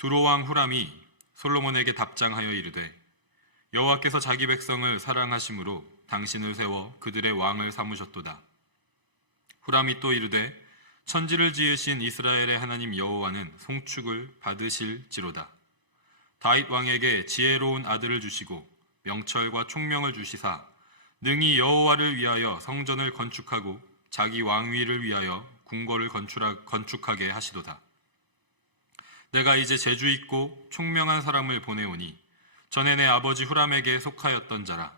두로 왕 후람이 솔로몬에게 답장하여 이르되 여호와께서 자기 백성을 사랑하심으로 당신을 세워 그들의 왕을 삼으셨도다. 후람이 또 이르되 천지를 지으신 이스라엘의 하나님 여호와는 송축을 받으실지로다. 다윗 왕에게 지혜로운 아들을 주시고 명철과 총명을 주시사 능히 여호와를 위하여 성전을 건축하고 자기 왕위를 위하여 궁궐을 건축하게 하시도다. 내가 이제 재주 있고 총명한 사람을 보내오니 전에 내 아버지 후람에게 속하였던 자라.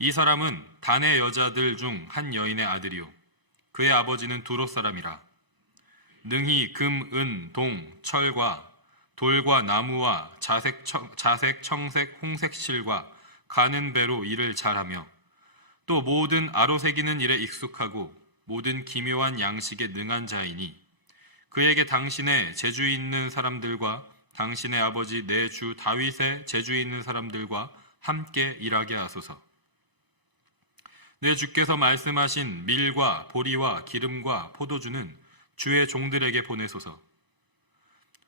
이 사람은 단의 여자들 중 한 여인의 아들이요 그의 아버지는 두로 사람이라. 능히 금, 은, 동, 철과 돌과 나무와 자색, 청색, 홍색 실과 가는 배로 일을 잘하며 또 모든 아로새기는 일에 익숙하고 모든 기묘한 양식에 능한 자이니 그에게 당신의 재주 있는 사람들과 당신의 아버지 내 주 다윗의 재주 있는 사람들과 함께 일하게 하소서. 내 주께서 말씀하신 밀과 보리와 기름과 포도주는 주의 종들에게 보내소서.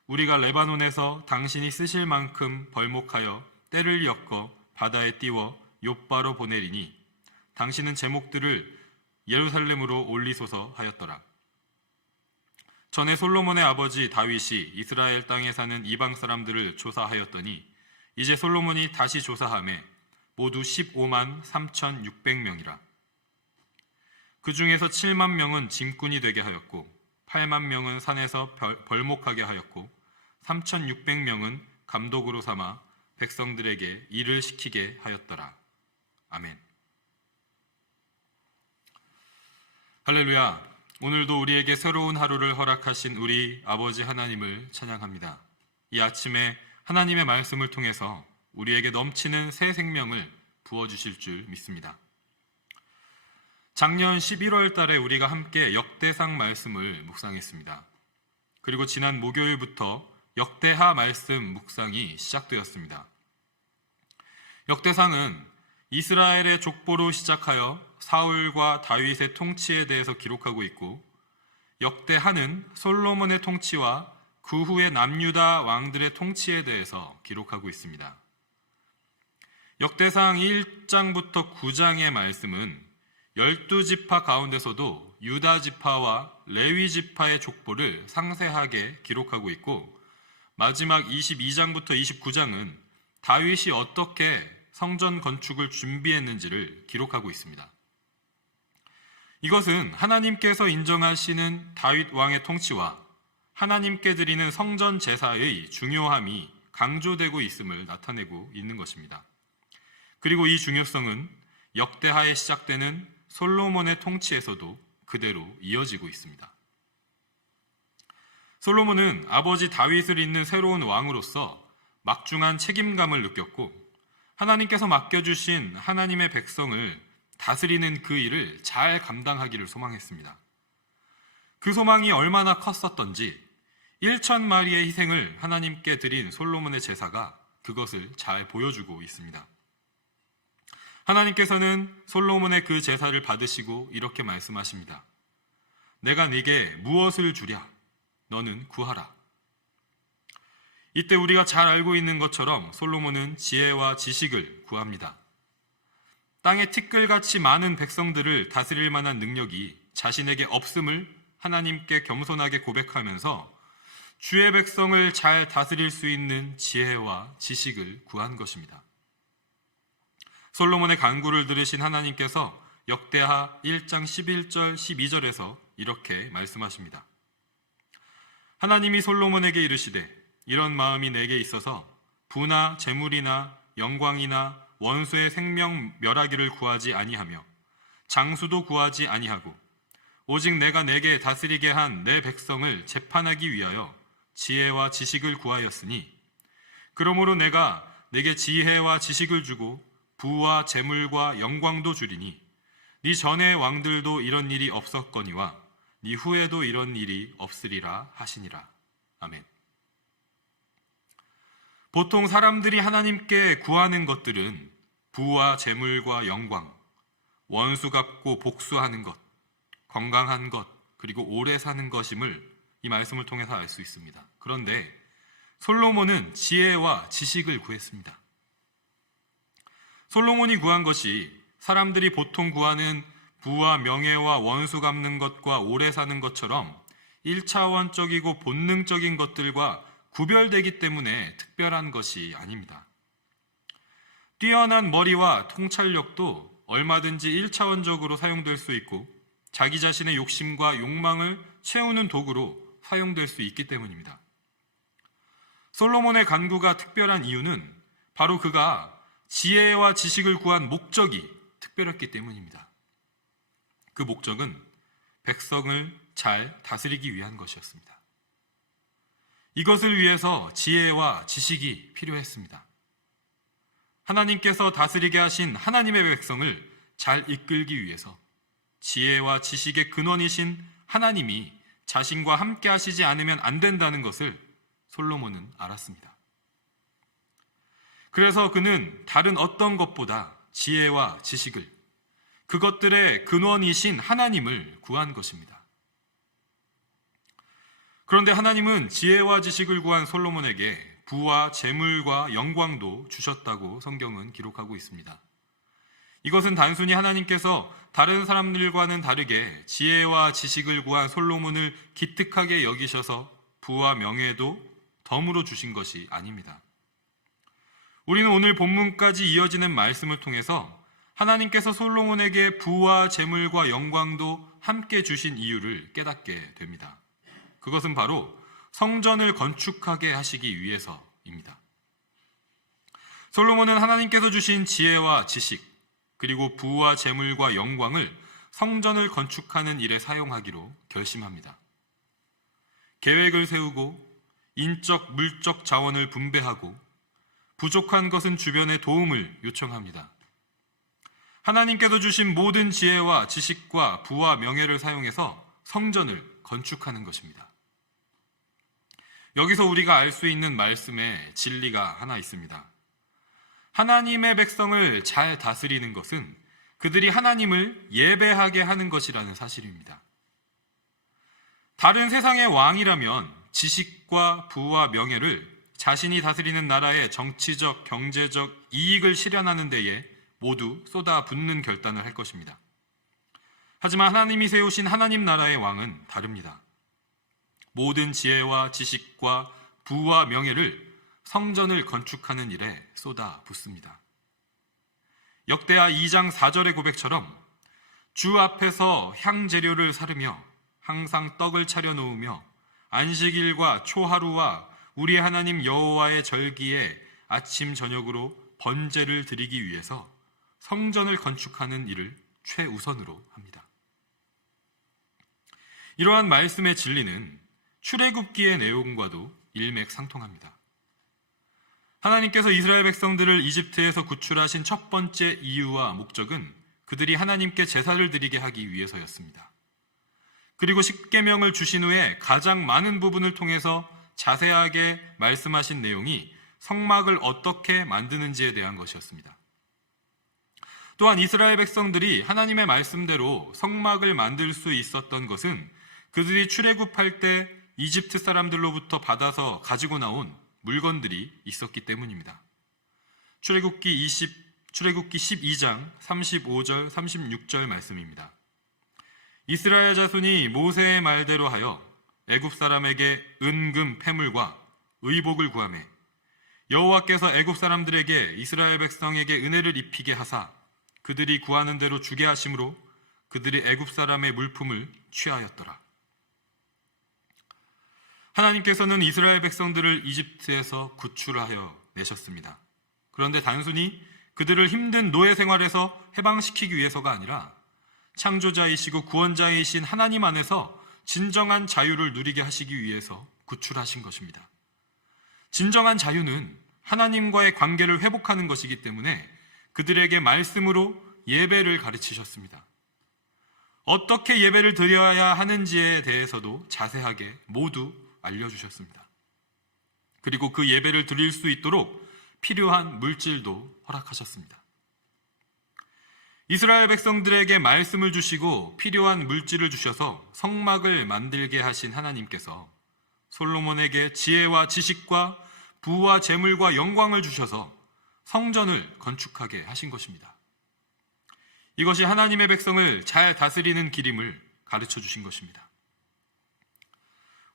우리가 레바논에서 당신이 쓰실 만큼 벌목하여 떼를 엮어 바다에 띄워 욥바로 보내리니 당신은 제목들을 예루살렘으로 올리소서 하였더라. 전에 솔로몬의 아버지 다윗이 이스라엘 땅에 사는 이방 사람들을 조사하였더니 이제 솔로몬이 다시 조사하매 모두 15만 3,600명이라. 그 중에서 7만 명은 짐꾼이 되게 하였고 8만 명은 산에서 벌목하게 하였고 3,600명은 감독으로 삼아 백성들에게 일을 시키게 하였더라. 아멘. 할렐루야. 오늘도 우리에게 새로운 하루를 허락하신 우리 아버지 하나님을 찬양합니다. 이 아침에 하나님의 말씀을 통해서 우리에게 넘치는 새 생명을 부어주실 줄 믿습니다. 작년 11월 달에 우리가 함께 역대상 말씀을 묵상했습니다. 그리고 지난 목요일부터 역대하 말씀 묵상이 시작되었습니다. 역대상은 이스라엘의 족보로 시작하여 사울과 다윗의 통치에 대해서 기록하고 있고 역대하는 솔로몬의 통치와 그 후의 남유다 왕들의 통치에 대해서 기록하고 있습니다. 역대상 1장부터 9장의 말씀은 12지파 가운데서도 유다 지파와 레위 지파의 족보를 상세하게 기록하고 있고 마지막 22장부터 29장은 다윗이 어떻게 성전 건축을 준비했는지를 기록하고 있습니다. 이것은 하나님께서 인정하시는 다윗 왕의 통치와 하나님께 드리는 성전 제사의 중요함이 강조되고 있음을 나타내고 있는 것입니다. 그리고 이 중요성은 역대하에 시작되는 솔로몬의 통치에서도 그대로 이어지고 있습니다. 솔로몬은 아버지 다윗을 잇는 새로운 왕으로서 막중한 책임감을 느꼈고 하나님께서 맡겨주신 하나님의 백성을 다스리는 그 일을 잘 감당하기를 소망했습니다. 그 소망이 얼마나 컸었던지 1,000마리의 희생을 하나님께 드린 솔로몬의 제사가 그것을 잘 보여주고 있습니다. 하나님께서는 솔로몬의 그 제사를 받으시고 이렇게 말씀하십니다. 내가 네게 무엇을 주랴? 너는 구하라. 이때 우리가 잘 알고 있는 것처럼 솔로몬은 지혜와 지식을 구합니다. 땅에 티끌같이 많은 백성들을 다스릴 만한 능력이 자신에게 없음을 하나님께 겸손하게 고백하면서 주의 백성을 잘 다스릴 수 있는 지혜와 지식을 구한 것입니다. 솔로몬의 간구를 들으신 하나님께서 역대하 1장 11절 12절에서 이렇게 말씀하십니다. 하나님이 솔로몬에게 이르시되 이런 마음이 내게 있어서 부나 재물이나 영광이나 원수의 생명 멸하기를 구하지 아니하며 장수도 구하지 아니하고 오직 내가 내게 다스리게 한 내 백성을 재판하기 위하여 지혜와 지식을 구하였으니 그러므로 내가 내게 지혜와 지식을 주고 부와 재물과 영광도 주리니 네 전의 왕들도 이런 일이 없었거니와 네 후에도 이런 일이 없으리라 하시니라. 아멘. 보통 사람들이 하나님께 구하는 것들은 부와 재물과 영광, 원수 갚고 복수하는 것, 건강한 것, 그리고 오래 사는 것임을 이 말씀을 통해서 알 수 있습니다. 그런데 솔로몬은 지혜와 지식을 구했습니다. 솔로몬이 구한 것이 사람들이 보통 구하는 부와 명예와 원수 갚는 것과 오래 사는 것처럼 1차원적이고 본능적인 것들과 구별되기 때문에 특별한 것이 아닙니다. 뛰어난 머리와 통찰력도 얼마든지 1차원적으로 사용될 수 있고 자기 자신의 욕심과 욕망을 채우는 도구로 사용될 수 있기 때문입니다. 솔로몬의 간구가 특별한 이유는 바로 그가 지혜와 지식을 구한 목적이 특별했기 때문입니다. 그 목적은 백성을 잘 다스리기 위한 것이었습니다. 이것을 위해서 지혜와 지식이 필요했습니다. 하나님께서 다스리게 하신 하나님의 백성을 잘 이끌기 위해서 지혜와 지식의 근원이신 하나님이 자신과 함께 하시지 않으면 안 된다는 것을 솔로몬은 알았습니다. 그래서 그는 다른 어떤 것보다 지혜와 지식을, 그것들의 근원이신 하나님을 구한 것입니다. 그런데 하나님은 지혜와 지식을 구한 솔로몬에게 부와 재물과 영광도 주셨다고 성경은 기록하고 있습니다. 이것은 단순히 하나님께서 다른 사람들과는 다르게 지혜와 지식을 구한 솔로몬을 기특하게 여기셔서 부와 명예도 덤으로 주신 것이 아닙니다. 우리는 오늘 본문까지 이어지는 말씀을 통해서 하나님께서 솔로몬에게 부와 재물과 영광도 함께 주신 이유를 깨닫게 됩니다. 그것은 바로 성전을 건축하게 하시기 위해서입니다. 솔로몬은 하나님께서 주신 지혜와 지식, 그리고 부와 재물과 영광을 성전을 건축하는 일에 사용하기로 결심합니다. 계획을 세우고 인적, 물적 자원을 분배하고 부족한 것은 주변의 도움을 요청합니다. 하나님께서 주신 모든 지혜와 지식과 부와 명예를 사용해서 성전을 건축하는 것입니다. 여기서 우리가 알 수 있는 말씀의 진리가 하나 있습니다. 하나님의 백성을 잘 다스리는 것은 그들이 하나님을 예배하게 하는 것이라는 사실입니다. 다른 세상의 왕이라면 지식과 부와 명예를 자신이 다스리는 나라의 정치적, 경제적 이익을 실현하는 데에 모두 쏟아붓는 결단을 할 것입니다. 하지만 하나님이 세우신 하나님 나라의 왕은 다릅니다. 모든 지혜와 지식과 부와 명예를 성전을 건축하는 일에 쏟아붓습니다. 역대하 2장 4절의 고백처럼 주 앞에서 향재료를 사르며 항상 떡을 차려놓으며 안식일과 초하루와 우리 하나님 여호와의 절기에 아침 저녁으로 번제를 드리기 위해서 성전을 건축하는 일을 최우선으로 합니다. 이러한 말씀의 진리는 출애굽기의 내용과도 일맥상통합니다. 하나님께서 이스라엘 백성들을 이집트에서 구출하신 첫 번째 이유와 목적은 그들이 하나님께 제사를 드리게 하기 위해서였습니다. 그리고 십계명을 주신 후에 가장 많은 부분을 통해서 자세하게 말씀하신 내용이 성막을 어떻게 만드는지에 대한 것이었습니다. 또한 이스라엘 백성들이 하나님의 말씀대로 성막을 만들 수 있었던 것은 그들이 출애굽할 때 이집트 사람들로부터 받아서 가지고 나온 물건들이 있었기 때문입니다. 출애굽기 12장 35절 36절 말씀입니다. 이스라엘 자손이 모세의 말대로 하여 애굽 사람에게 은금 패물과 의복을 구하매 여호와께서 애굽 사람들에게 이스라엘 백성에게 은혜를 입히게 하사 그들이 구하는 대로 주게 하심으로 그들이 애굽 사람의 물품을 취하였더라. 하나님께서는 이스라엘 백성들을 이집트에서 구출하여 내셨습니다. 그런데 단순히 그들을 힘든 노예 생활에서 해방시키기 위해서가 아니라 창조자이시고 구원자이신 하나님 안에서 진정한 자유를 누리게 하시기 위해서 구출하신 것입니다. 진정한 자유는 하나님과의 관계를 회복하는 것이기 때문에 그들에게 말씀으로 예배를 가르치셨습니다. 어떻게 예배를 드려야 하는지에 대해서도 자세하게 모두 알려주셨습니다. 그리고 그 예배를 드릴 수 있도록 필요한 물질도 허락하셨습니다. 이스라엘 백성들에게 말씀을 주시고 필요한 물질을 주셔서 성막을 만들게 하신 하나님께서 솔로몬에게 지혜와 지식과 부와 재물과 영광을 주셔서 성전을 건축하게 하신 것입니다. 이것이 하나님의 백성을 잘 다스리는 길임을 가르쳐 주신 것입니다.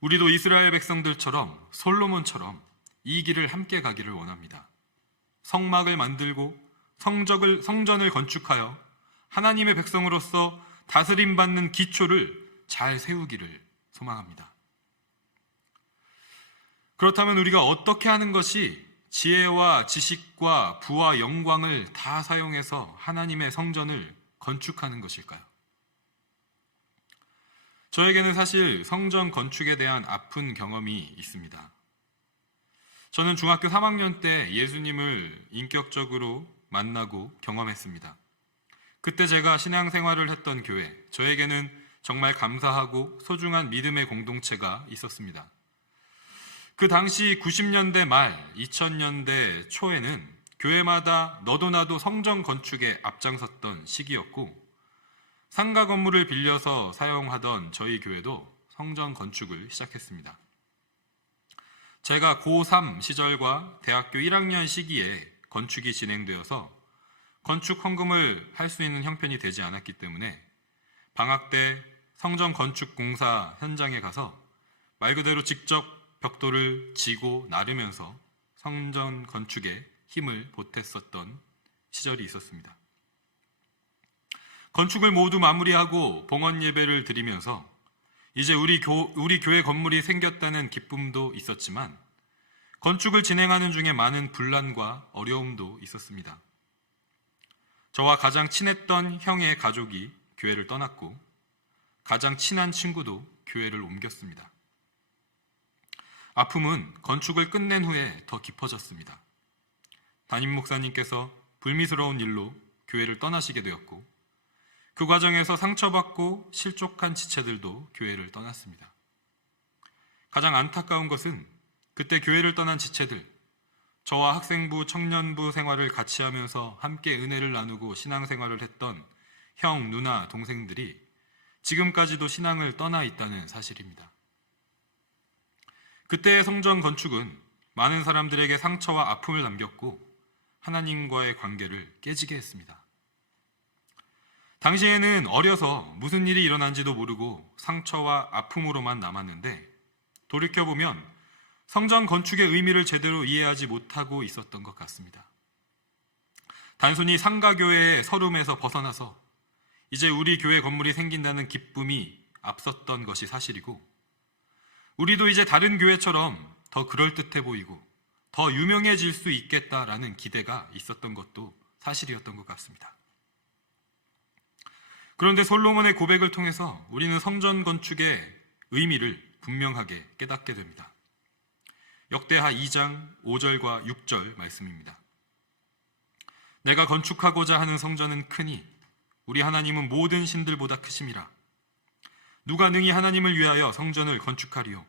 우리도 이스라엘 백성들처럼 솔로몬처럼 이 길을 함께 가기를 원합니다. 성막을 만들고 성전을 건축하여 하나님의 백성으로서 다스림받는 기초를 잘 세우기를 소망합니다. 그렇다면 우리가 어떻게 하는 것이 지혜와 지식과 부와 영광을 다 사용해서 하나님의 성전을 건축하는 것일까요? 저에게는 사실 성전 건축에 대한 아픈 경험이 있습니다. 저는 중학교 3학년 때 예수님을 인격적으로 만나고 경험했습니다. 그때 제가 신앙생활을 했던 교회, 저에게는 정말 감사하고 소중한 믿음의 공동체가 있었습니다. 그 당시 90년대 말, 2000년대 초에는 교회마다 너도 나도 성전 건축에 앞장섰던 시기였고, 상가 건물을 빌려서 사용하던 저희 교회도 성전 건축을 시작했습니다. 제가 고3 시절과 대학교 1학년 시기에 건축이 진행되어서 건축 헌금을 할 수 있는 형편이 되지 않았기 때문에 방학 때 성전 건축 공사 현장에 가서 말 그대로 직접 벽돌을 지고 나르면서 성전 건축에 힘을 보탰었던 시절이 있었습니다. 건축을 모두 마무리하고 봉헌 예배를 드리면서 이제 우리 교회 건물이 생겼다는 기쁨도 있었지만 건축을 진행하는 중에 많은 분란과 어려움도 있었습니다. 저와 가장 친했던 형의 가족이 교회를 떠났고 가장 친한 친구도 교회를 옮겼습니다. 아픔은 건축을 끝낸 후에 더 깊어졌습니다. 담임 목사님께서 불미스러운 일로 교회를 떠나시게 되었고 그 과정에서 상처받고 실족한 지체들도 교회를 떠났습니다. 가장 안타까운 것은 그때 교회를 떠난 지체들, 저와 학생부, 청년부 생활을 같이 하면서 함께 은혜를 나누고 신앙생활을 했던 형, 누나, 동생들이 지금까지도 신앙을 떠나 있다는 사실입니다. 그때의 성전 건축은 많은 사람들에게 상처와 아픔을 남겼고 하나님과의 관계를 깨지게 했습니다. 당시에는 어려서 무슨 일이 일어난지도 모르고 상처와 아픔으로만 남았는데 돌이켜보면 성전 건축의 의미를 제대로 이해하지 못하고 있었던 것 같습니다. 단순히 상가교회의 서름에서 벗어나서 이제 우리 교회 건물이 생긴다는 기쁨이 앞섰던 것이 사실이고 우리도 이제 다른 교회처럼 더 그럴듯해 보이고 더 유명해질 수 있겠다라는 기대가 있었던 것도 사실이었던 것 같습니다. 그런데 솔로몬의 고백을 통해서 우리는 성전 건축의 의미를 분명하게 깨닫게 됩니다. 역대하 2장 5절과 6절 말씀입니다. 내가 건축하고자 하는 성전은 크니 우리 하나님은 모든 신들보다 크심이라. 누가 능히 하나님을 위하여 성전을 건축하리요.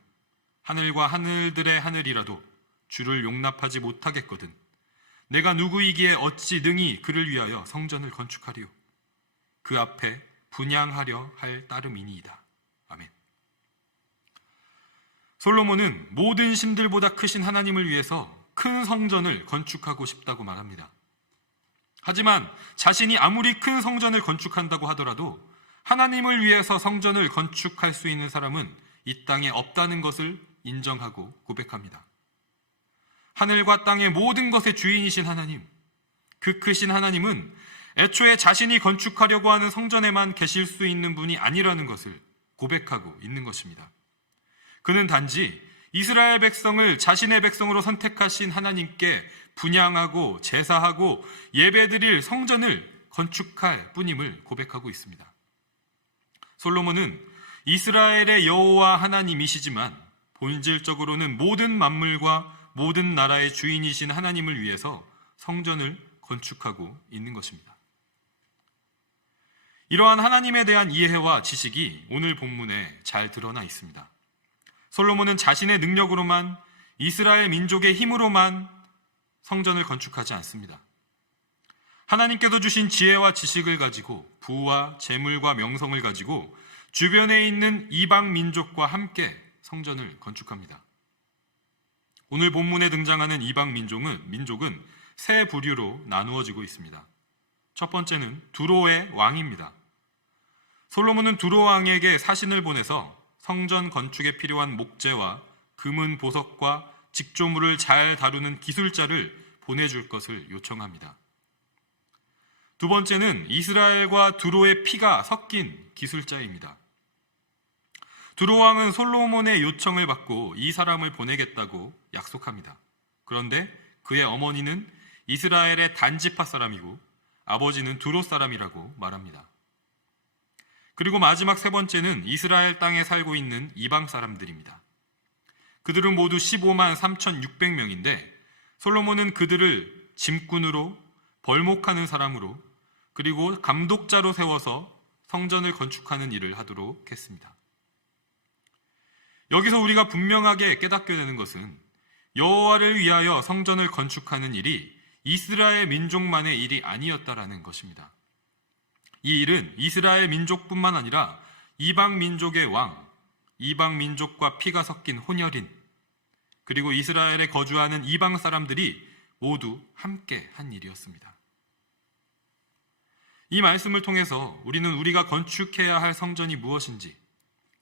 하늘과 하늘들의 하늘이라도 주를 용납하지 못하겠거든. 내가 누구이기에 어찌 능히 그를 위하여 성전을 건축하리요. 그 앞에 분향하려 할 따름이니이다. 아멘. 솔로몬은 모든 신들보다 크신 하나님을 위해서 큰 성전을 건축하고 싶다고 말합니다. 하지만 자신이 아무리 큰 성전을 건축한다고 하더라도 하나님을 위해서 성전을 건축할 수 있는 사람은 이 땅에 없다는 것을 인정하고 고백합니다. 하늘과 땅의 모든 것의 주인이신 하나님, 그 크신 하나님은 애초에 자신이 건축하려고 하는 성전에만 계실 수 있는 분이 아니라는 것을 고백하고 있는 것입니다. 그는 단지 이스라엘 백성을 자신의 백성으로 선택하신 하나님께 분향하고 제사하고 예배드릴 성전을 건축할 뿐임을 고백하고 있습니다. 솔로몬은 이스라엘의 여호와 하나님이시지만 본질적으로는 모든 만물과 모든 나라의 주인이신 하나님을 위해서 성전을 건축하고 있는 것입니다. 이러한 하나님에 대한 이해와 지식이 오늘 본문에 잘 드러나 있습니다. 솔로몬은 자신의 능력으로만, 이스라엘 민족의 힘으로만 성전을 건축하지 않습니다. 하나님께서 주신 지혜와 지식을 가지고 부와 재물과 명성을 가지고 주변에 있는 이방 민족과 함께 성전을 건축합니다. 오늘 본문에 등장하는 이방 민족은 세 부류로 나누어지고 있습니다. 첫 번째는 두로의 왕입니다. 솔로몬은 두로 왕에게 사신을 보내서 성전 건축에 필요한 목재와 금은 보석과 직조물을 잘 다루는 기술자를 보내줄 것을 요청합니다. 두 번째는 이스라엘과 두로의 피가 섞인 기술자입니다. 두로 왕은 솔로몬의 요청을 받고 이 사람을 보내겠다고 약속합니다. 그런데 그의 어머니는 이스라엘의 단지파 사람이고 아버지는 두로 사람이라고 말합니다. 그리고 마지막 세 번째는 이스라엘 땅에 살고 있는 이방 사람들입니다. 그들은 모두 15만 3,600명인데 솔로몬은 그들을 짐꾼으로, 벌목하는 사람으로, 그리고 감독자로 세워서 성전을 건축하는 일을 하도록 했습니다. 여기서 우리가 분명하게 깨닫게 되는 것은 여호와를 위하여 성전을 건축하는 일이 이스라엘 민족만의 일이 아니었다라는 것입니다. 이 일은 이스라엘 민족뿐만 아니라 이방 민족의 왕, 이방 민족과 피가 섞인 혼혈인, 그리고 이스라엘에 거주하는 이방 사람들이 모두 함께 한 일이었습니다. 이 말씀을 통해서 우리는 우리가 건축해야 할 성전이 무엇인지,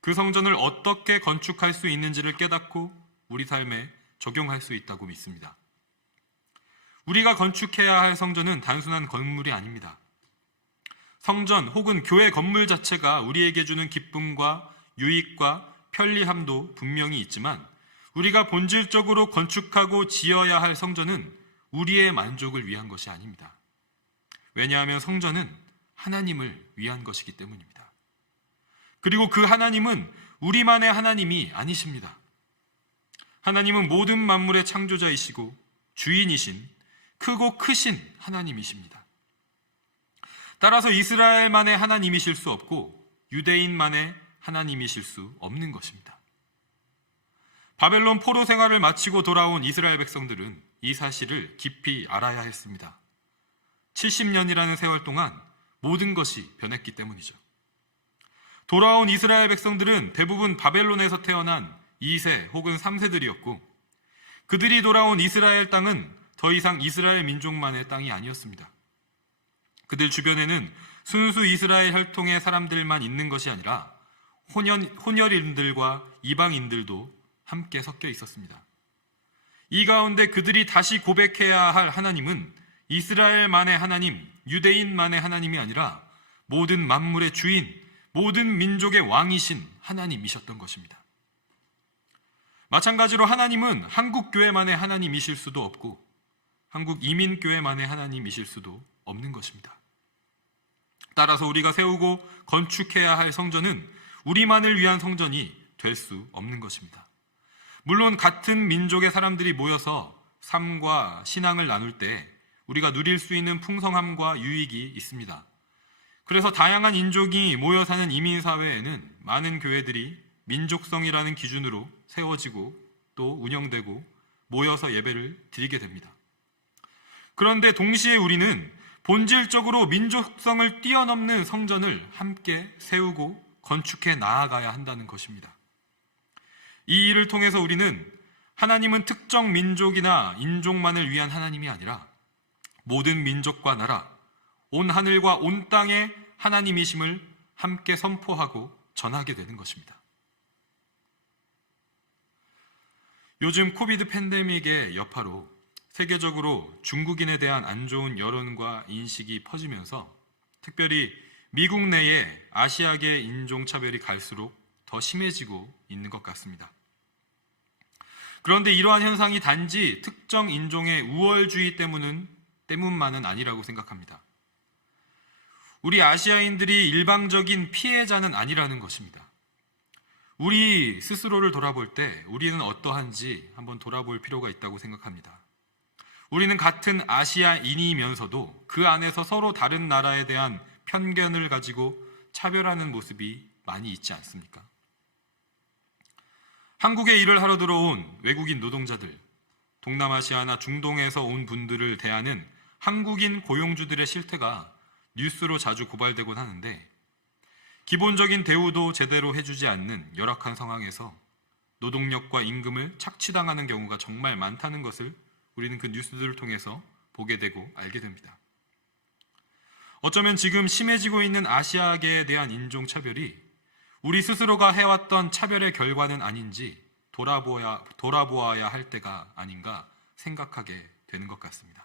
그 성전을 어떻게 건축할 수 있는지를 깨닫고 우리 삶에 적용할 수 있다고 믿습니다. 우리가 건축해야 할 성전은 단순한 건물이 아닙니다. 성전 혹은 교회 건물 자체가 우리에게 주는 기쁨과 유익과 편리함도 분명히 있지만 우리가 본질적으로 건축하고 지어야 할 성전은 우리의 만족을 위한 것이 아닙니다. 왜냐하면 성전은 하나님을 위한 것이기 때문입니다. 그리고 그 하나님은 우리만의 하나님이 아니십니다. 하나님은 모든 만물의 창조자이시고 주인이신 크고 크신 하나님이십니다. 따라서 이스라엘만의 하나님이실 수 없고 유대인만의 하나님이실 수 없는 것입니다. 바벨론 포로 생활을 마치고 돌아온 이스라엘 백성들은 이 사실을 깊이 알아야 했습니다. 70년이라는 세월 동안 모든 것이 변했기 때문이죠. 돌아온 이스라엘 백성들은 대부분 바벨론에서 태어난 2세 혹은 3세들이었고 그들이 돌아온 이스라엘 땅은 더 이상 이스라엘 민족만의 땅이 아니었습니다. 그들 주변에는 순수 이스라엘 혈통의 사람들만 있는 것이 아니라 혼혈인들과 이방인들도 함께 섞여 있었습니다. 이 가운데 그들이 다시 고백해야 할 하나님은 이스라엘만의 하나님, 유대인만의 하나님이 아니라 모든 만물의 주인, 모든 민족의 왕이신 하나님이셨던 것입니다. 마찬가지로 하나님은 한국교회만의 하나님이실 수도 없고 한국 이민교회만의 하나님이실 수도 없는 것입니다. 따라서 우리가 세우고 건축해야 할 성전은 우리만을 위한 성전이 될 수 없는 것입니다. 물론 같은 민족의 사람들이 모여서 삶과 신앙을 나눌 때 우리가 누릴 수 있는 풍성함과 유익이 있습니다. 그래서 다양한 인종이 모여 사는 이민사회에는 많은 교회들이 민족성이라는 기준으로 세워지고 또 운영되고 모여서 예배를 드리게 됩니다. 그런데 동시에 우리는 본질적으로 민족성을 뛰어넘는 성전을 함께 세우고 건축해 나아가야 한다는 것입니다. 이 일을 통해서 우리는 하나님은 특정 민족이나 인종만을 위한 하나님이 아니라 모든 민족과 나라, 온 하늘과 온 땅의 하나님이심을 함께 선포하고 전하게 되는 것입니다. 요즘 코비드 팬데믹의 여파로 세계적으로 중국인에 대한 안 좋은 여론과 인식이 퍼지면서 특별히 미국 내에 아시아계 인종차별이 갈수록 더 심해지고 있는 것 같습니다. 그런데 이러한 현상이 단지 특정 인종의 우월주의 때문만은 아니라고 생각합니다. 우리 아시아인들이 일방적인 피해자는 아니라는 것입니다. 우리 스스로를 돌아볼 때 우리는 어떠한지 한번 돌아볼 필요가 있다고 생각합니다. 우리는 같은 아시아인이면서도 그 안에서 서로 다른 나라에 대한 편견을 가지고 차별하는 모습이 많이 있지 않습니까? 한국에 일을 하러 들어온 외국인 노동자들, 동남아시아나 중동에서 온 분들을 대하는 한국인 고용주들의 실태가 뉴스로 자주 고발되곤 하는데 기본적인 대우도 제대로 해주지 않는 열악한 상황에서 노동력과 임금을 착취당하는 경우가 정말 많다는 것을 우리는 그 뉴스들을 통해서 보게 되고 알게 됩니다. 어쩌면 지금 심해지고 있는 아시아계에 대한 인종차별이 우리 스스로가 해왔던 차별의 결과는 아닌지 돌아보아야 할 때가 아닌가 생각하게 되는 것 같습니다.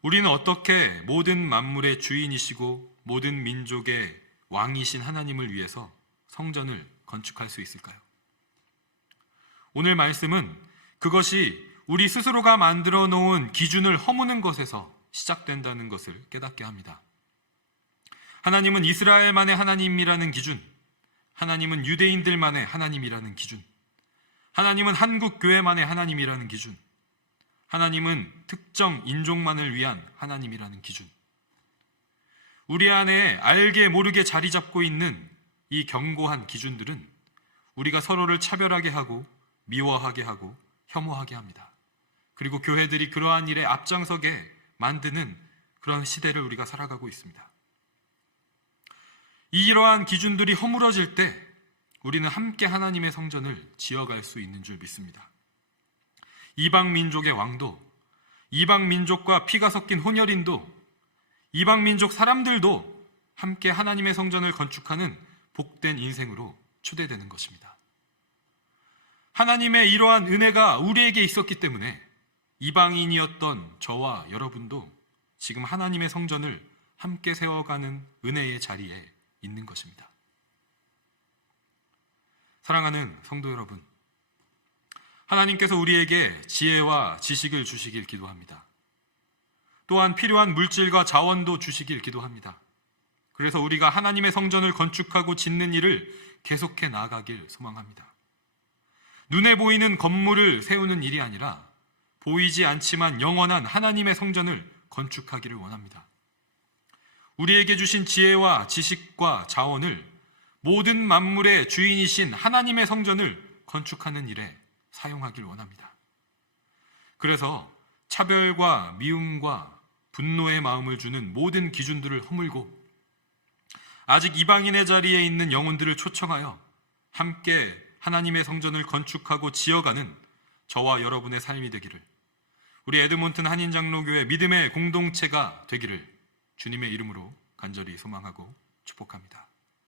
우리는 어떻게 모든 만물의 주인이시고 모든 민족의 왕이신 하나님을 위해서 성전을 건축할 수 있을까요? 오늘 말씀은 그것이 우리 스스로가 만들어 놓은 기준을 허무는 것에서 시작된다는 것을 깨닫게 합니다. 하나님은 이스라엘만의 하나님이라는 기준, 하나님은 유대인들만의 하나님이라는 기준, 하나님은 한국 교회만의 하나님이라는 기준, 하나님은 특정 인종만을 위한 하나님이라는 기준. 우리 안에 알게 모르게 자리 잡고 있는 이 견고한 기준들은 우리가 서로를 차별하게 하고 미워하게 하고 혐오하게 합니다. 그리고 교회들이 그러한 일에 앞장서게 만드는 그런 시대를 우리가 살아가고 있습니다. 이러한 기준들이 허물어질 때 우리는 함께 하나님의 성전을 지어갈 수 있는 줄 믿습니다. 이방 민족의 왕도, 이방 민족과 피가 섞인 혼혈인도, 이방 민족 사람들도 함께 하나님의 성전을 건축하는 복된 인생으로 초대되는 것입니다. 하나님의 이러한 은혜가 우리에게 있었기 때문에 이방인이었던 저와 여러분도 지금 하나님의 성전을 함께 세워가는 은혜의 자리에 있는 것입니다. 사랑하는 성도 여러분, 하나님께서 우리에게 지혜와 지식을 주시길 기도합니다. 또한 필요한 물질과 자원도 주시길 기도합니다. 그래서 우리가 하나님의 성전을 건축하고 짓는 일을 계속해 나아가길 소망합니다. 눈에 보이는 건물을 세우는 일이 아니라 보이지 않지만 영원한 하나님의 성전을 건축하기를 원합니다. 우리에게 주신 지혜와 지식과 자원을 모든 만물의 주인이신 하나님의 성전을 건축하는 일에 사용하길 원합니다. 그래서 차별과 미움과 분노의 마음을 주는 모든 기준들을 허물고 아직 이방인의 자리에 있는 영혼들을 초청하여 함께 하나님의 성전을 건축하고 지어가는 저와 여러분의 삶이 되기를, 우리 에드몬튼 한인장로교회 믿음의 공동체가 되기를 주님의 이름으로 간절히 소망하고 축복합니다.